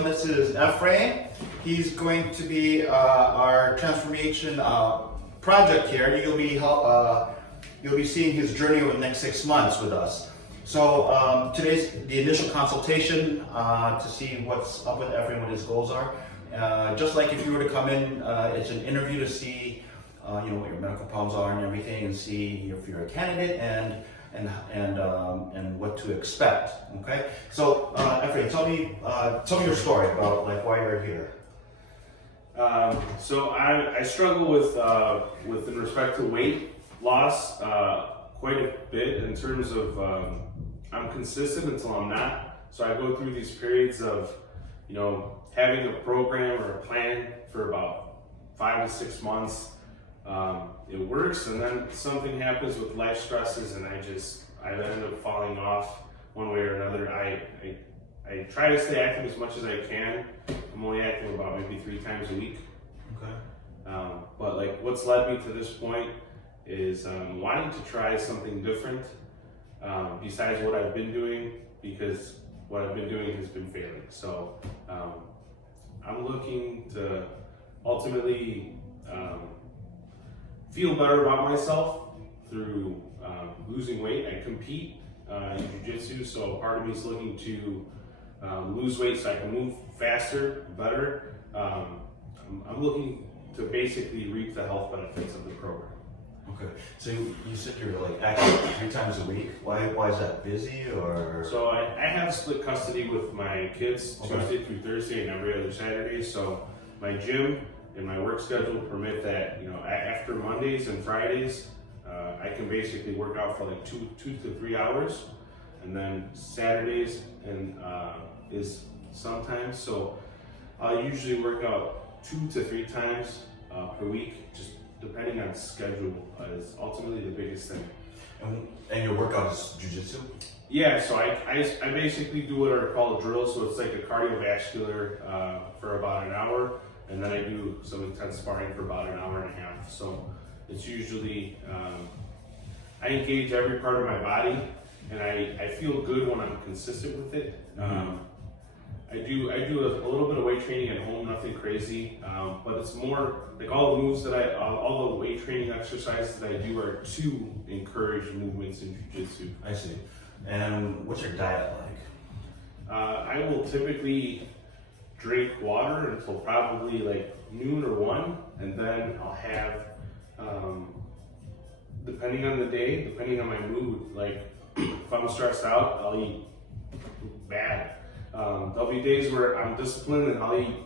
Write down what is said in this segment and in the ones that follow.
everyone. This is Efrain. He's going to be our transformation project here. You'll be seeing his journey over the next 6 months with us. So today's the initial consultation to see what's up with Efrain, what his goals are. Just like if you were to come in, it's an interview to see what your medical problems are and everything, and see if you're a candidate and what to expect. Okay, so Efrain, tell me your story about like why you're here. So I struggle with in respect to weight loss quite a bit in terms of I'm consistent until I'm not. So I go through these periods of having a program or a plan for about 5 to 6 months. It works, and then something happens with life stresses, and I end up falling off one way or another. I try to stay active as much as I can. I'm only active about maybe 3 times a week. Okay. But like what's led me to this point is wanting to try something different besides what I've been doing, because what I've been doing has been failing. So I'm looking to ultimately feel better about myself through losing weight. I compete in jiu-jitsu, so part of me is looking to lose weight so I can move faster, better. I'm looking to basically reap the health benefits of the program. Okay, so you said you're like active 3 times a week. Why is that? Busy or? So I have split custody with my kids, okay, Tuesday through Thursday and every other Saturday. So my gym and my work schedule permit that after Mondays and Fridays I can basically work out for like 2 to 3 hours, and then Saturdays and is sometimes. So I'll usually work out 2 to 3 times per week, just depending on schedule is ultimately the biggest thing. And your workout is jiu-jitsu? Yeah, so I basically do what are called drills. So it's like a cardiovascular for about an hour, and then I do some intense sparring for about an hour and a half. So it's usually, I engage every part of my body, and I feel good when I'm consistent with it. I do a little bit of weight training at home, nothing crazy, but it's more like all the moves that all the weight training exercises that I do are to encourage movements in jiu-jitsu. I see. And what's your diet like? I will typically drink water until probably like noon or 1, and then I'll have, depending on the day, depending on my mood, like if I'm stressed out, I'll eat bad. There'll be days where I'm disciplined and I'll eat,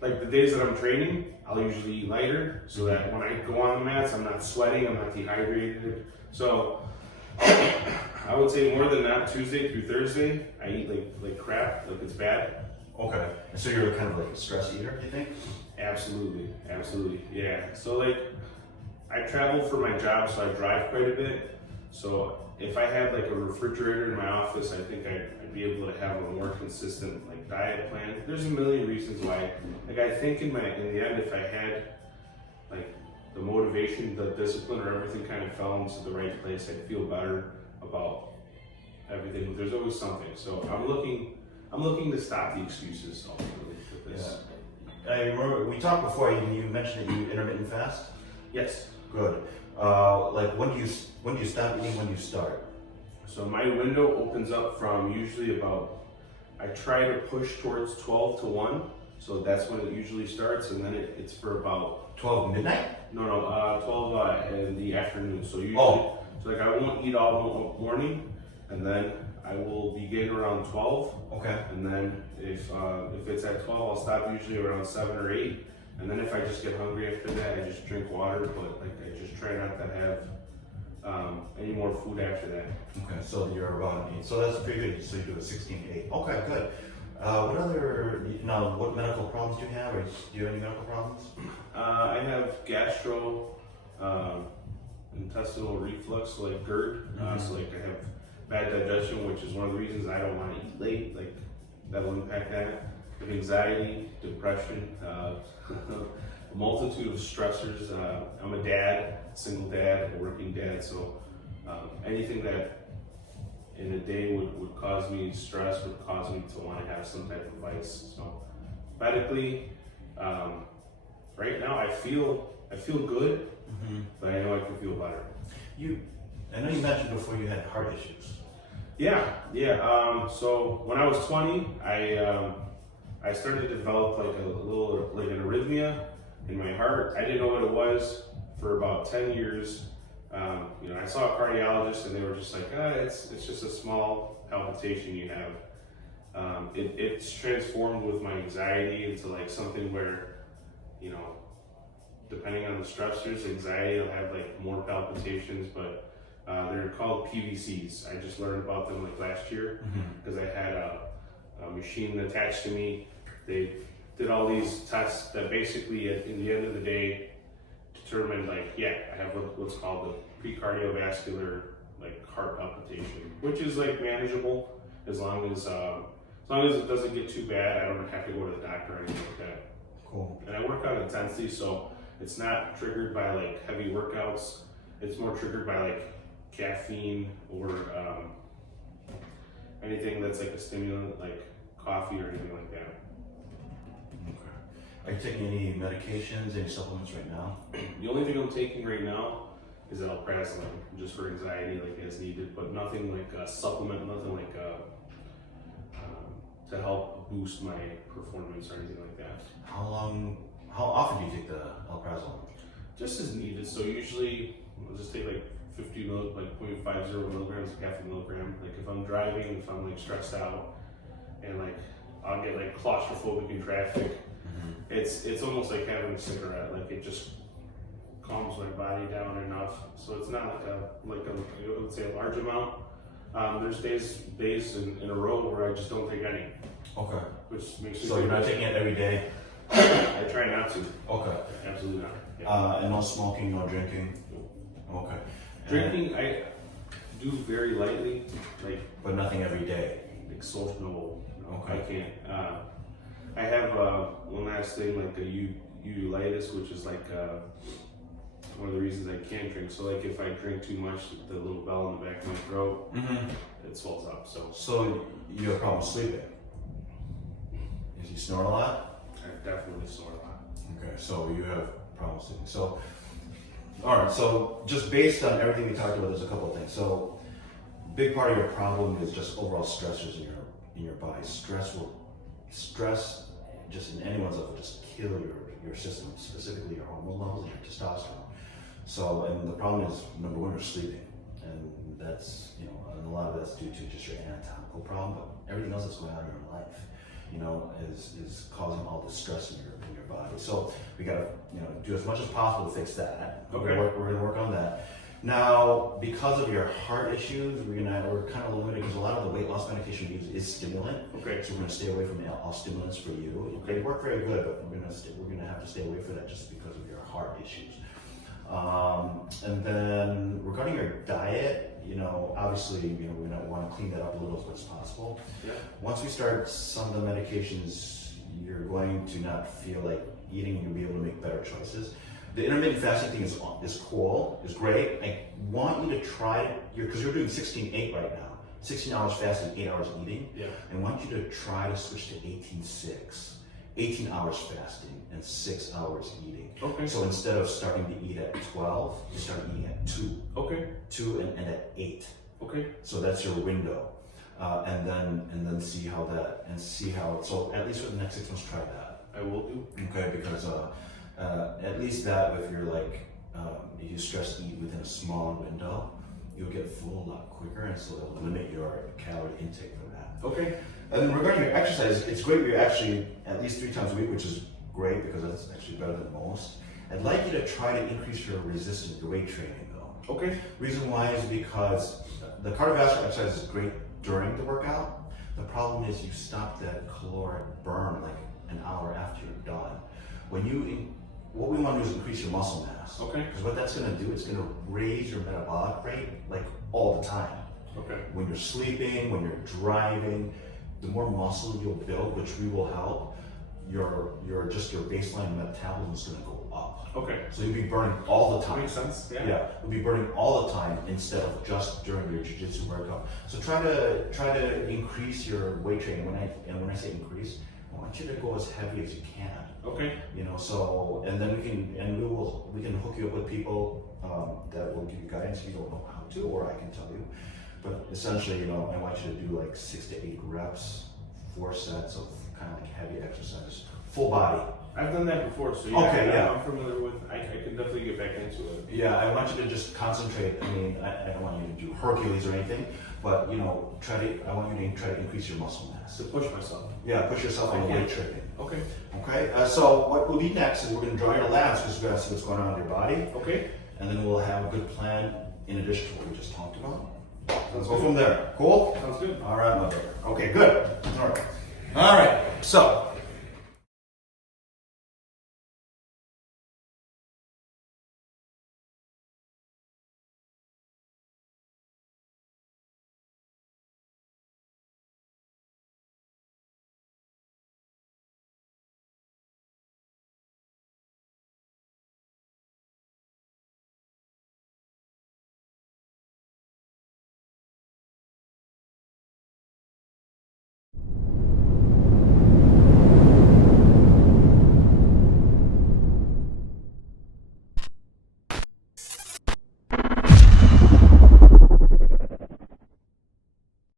like the days that I'm training, I'll usually eat lighter so that when I go on the mats, I'm not sweating, I'm not dehydrated. So I would say more than that, Tuesday through Thursday, I eat like crap, like it's bad. Okay. And so you're kind of like a stress eater, you think? Absolutely, yeah. So like, I travel for my job, so I drive quite a bit. So if I had like a refrigerator in my office, I think I'd be able to have a more consistent like diet plan. There's a million reasons why. Like I think in the end, if I had like the motivation, the discipline, or everything kind of fell into the right place, I'd feel better about everything. There's always something. So I'm looking to stop the excuses ultimately with this. Yeah. I remember we talked before. You mentioned that you intermittent fast. Yes. Good. Like when do you stop eating? When do you start? So my window opens up from usually about, I try to push towards 12 to 1. So that's when it usually starts, and then it's for about 12 midnight? No, 12 in the afternoon. So usually, so like I won't eat all morning, and then I will begin around 12. Okay. And then if it's at 12, I'll stop usually around 7 or 8. And then if I just get hungry after that, I just drink water, but like I just try not to have any more food after that. Okay, so you're around 8. So that's pretty good. So you do a 16 to 8. Okay, good. What medical problems do you have? Or do you have any medical problems? I have intestinal reflux, so like GERD. So like I have bad digestion, which is one of the reasons I don't want to eat late. Like that'll impact that. I have anxiety, depression, a multitude of stressors. I'm a dad, single dad, a working dad, so anything that in a day would cause me stress, would cause me to want to have some type of vice. So medically, right now I feel good, but I know I can feel better. I know you mentioned before you had heart issues. Yeah. So when I was 20, I started to develop like an arrhythmia in my heart. I didn't know what it was for about 10 years. I saw a cardiologist and they were just like, it's just a small palpitation you have. It's transformed with my anxiety into like something where, depending on the stressors, anxiety will have like more palpitations, but they're called PVCs. I just learned about them like last year because I had a machine attached to me. They did all these tests that basically in the end of the day determined like, I have what's called the precardiovascular like heart palpitation, which is like manageable as long as it doesn't get too bad. I don't have to go to the doctor or anything like that. Cool. And I work on intensity, so it's not triggered by like heavy workouts. It's more triggered by like caffeine or anything that's like a stimulant, like coffee or anything like that. Okay. Are you taking any medications, any supplements right now? The only thing I'm taking right now is alprazolam, just for anxiety, like as needed, but nothing like a supplement, nothing like to help boost my performance or anything like that. How often do you take the alprazolam? Just as needed. So usually I'll just take like 0.50 milligrams of half a milligram. Like if I'm driving, if I'm like stressed out, and like I'll get like claustrophobic in traffic. It's almost like having a cigarette. Like it just calms my body down enough. So it's not like I would say a large amount. There's days in a row where I just don't take any. Okay. Which makes me. So you're not taking it every day? I try not to. Okay. Absolutely not. Yeah. And no smoking, no drinking? Okay. Drinking, I do very lightly, like. But nothing every day? Like social, no, Okay. I can't. I have one last thing, like a uveitis, which is like one of the reasons I can't drink. So like if I drink too much, the little bell in the back of my throat, it swells up. So you have problems sleeping? You snore a lot? I definitely snore a lot. Okay, so you have problems sleeping. So, all right, so just based on everything we talked about, there's a couple of things. So, big part of your problem is just overall stressors in your body. Stress, just in anyone's life, will just kill your system, specifically your hormone levels and your testosterone. So, and the problem is, number one, you're sleeping. And that's, and a lot of that's due to just your anatomical problem, but everything else that's going on in your life, is causing all the stress in your body. So we gotta, do as much as possible to fix that. Okay. We're gonna work on that. Now, because of your heart issues, we're kind of limited because a lot of the weight loss medication we use is stimulant. Okay. So we're gonna stay away from all stimulants for you. Okay. They work very good, but we're gonna have to stay away from that just because of your heart issues. And then regarding your diet, obviously, we want to clean that up a little as much as possible. Yeah. Once we start some of the medications, you're going to not feel like eating and you'll be able to make better choices. The intermittent fasting thing is cool, is great. I want you to try it, because you're doing 16-8 right now. 16 hours fasting, 8 hours eating. Yeah. I want you to try to switch to 18-6. 18 hours fasting and 6 hours eating. Okay. So instead of starting to eat at 12, you start eating at 2. Okay. 2 and at 8. Okay. So that's your window. And then see how, so at least for the next 6 months, try that. I will do. Okay, because at least that, if you're like, if you stress eat within a small window, you'll get full a lot quicker, and so it'll limit your calorie intake for that. Okay. And then regarding your exercise, it's great you're actually at least 3 times a week, which is great because that's actually better than most. I'd like you to try to increase your resistance, your weight training though. Okay. Reason why is because the cardiovascular exercise is great during the workout. The problem is you stop that caloric burn like an hour after you're done. What we want to do is increase your muscle mass. Okay. Because what that's going to do, it's going to raise your metabolic rate like all the time. Okay. When you're sleeping, when you're driving, the more muscle you'll build, which we will help, your baseline metabolism is going to go up. Okay. So you'll be burning all the time. Makes sense. Yeah. Yeah, you'll be burning all the time instead of just during your jiu-jitsu workout. So try to increase your weight training. When I say increase, I want want you to go as heavy as you can. Okay. You know, so, and then we can hook you up with people that will give you guidance if you don't know how to, or I can tell you. But essentially, you know, I want you to do like 6 to 8 reps, 4 sets of kind of like heavy exercises, full body. I've done that before, so I'm familiar with. I can definitely get back into it. Yeah, I want you to just concentrate. I mean, I don't want you to do Hercules or anything, but you know, I want you to try to increase your muscle mass. To push myself. Yeah, push yourself on weight training. Okay. Okay. So what will be next is we're going to draw your labs because we're going to see what's going on with your body. Okay. And then we'll have a good plan in addition to what we just talked about. Let's go from there. Cool? Sounds good. All right, my brother. Okay, good. All right. So